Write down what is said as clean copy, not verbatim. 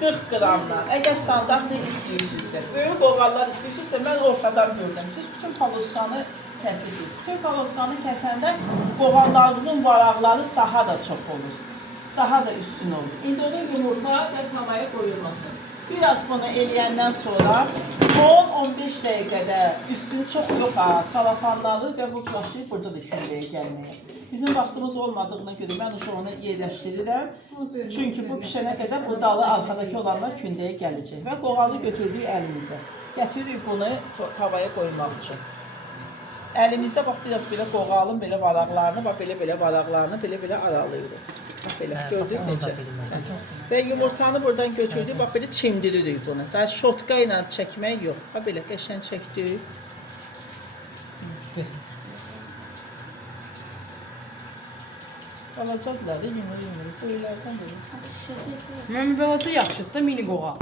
40 qramdan. Əgər standartlı istəyirsinizsə, böyük qoğallar istəyirsinizsə, mən ortadan gördüm. Siz bütün paloskanı kəsirsiniz. Bütün paloskanı kəsəndə qoğallarınızın varaqları daha da çox olur. Daha da üstün olur. İndi onun yumurta və tavaya qoyulması. Biraz bunu eləyəndən sonra 10-15 dəqiqədə üstünü çox yox salafanladır və bu başlayıb buradadır kündəyə gəlməyə. Bizim vaxtımız olmadığına görə mən onu yerləşdirirəm. Çünki bu pişənə qədər bu dalı arxadakı olanlar kündəyə gələcək və qoğalı götürdük əlimizə. Gətiririk bunu tavaya qoymaq üçün. Əlimizdə bax biraz belə qoğalın belə varaqlarını, bax belə varaqlarını belə aralayırıq. Bax belə, gördünüz necə? Və yumurtanı buradan götürdük, bax belə çimdiririk bunu. Daha şotka ilə çəkmək yox. Bax belə qəşəng çəkdik. Alacaqlar da yumru, bu ilərdən belə. Mən balaca yaxşıdır da mini qoğa.